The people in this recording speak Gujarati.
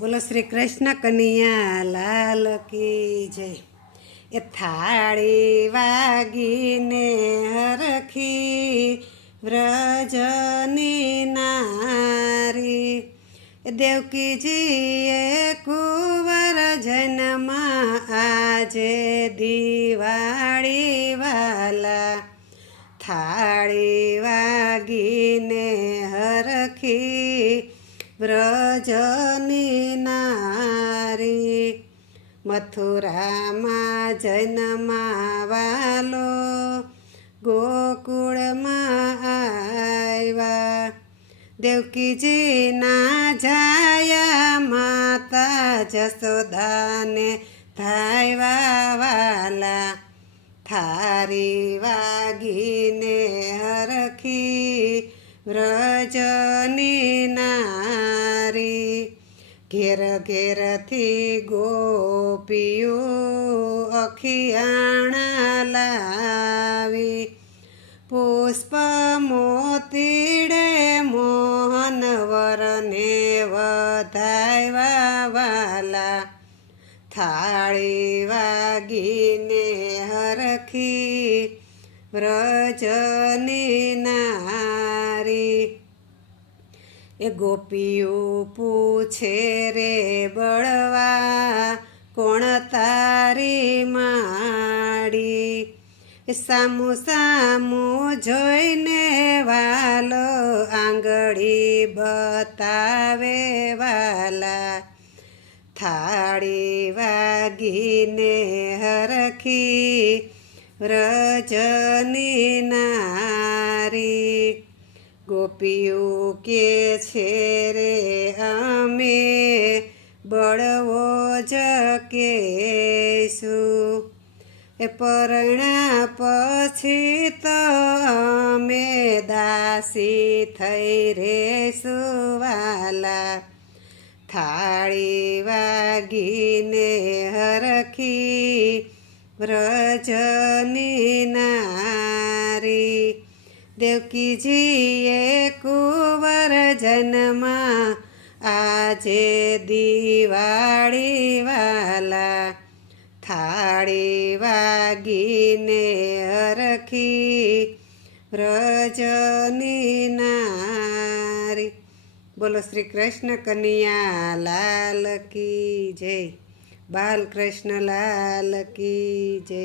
બોલો શ્રી કૃષ્ણ કનૈયા લાલ કી જય। એ થાળી વાગીને હરખી વ્રજની નારી, દેવકીજીએ કુંવર જન્મમાં આજે દિવાળી વાલા। થાળી વાગીને હરખી વ્રજની નારી, મથુરામાં જન્મા વાલો ગોકુળમાં આવ્યા। દેવકીજીના જાયા માતા જશોદાને ધાવ્યા વાલા। થાળી વાગીને હરખી વ્રજની નારી, ઘેર ઘેરથી ગોપીઓ અખિયાણા લાવી। પુષ્પ મોતીડે મોહન વરને વધાવ્યા વાલા। થાળી વાગીને હરખી વ્રજની નારી, એ ગોપીઓ પૂછે રે બળવા કોણ તારી માડી। સામું સામું જોઈને વાલો આંગળી બતાવે વાલા। થાળી વાગીને હરખી વ્રજની નારી, ગોપીઓ કે છે રે અમે બળવો જ કહેશું। એ પરણા પછી તો અમે દાસી થઈ રેશું વાલા। થાળી વાગીને હરખી વ્રજની નારી, દેવકીજીએ કુંવર જન્મા આજે દિવાળી વાલા। થાળી વાગીને હરખી વ્રજની નારી। બોલો શ્રી કૃષ્ણ કનૈયા લાલ કી જય। બાલકૃષ્ણ લાલ કી જય।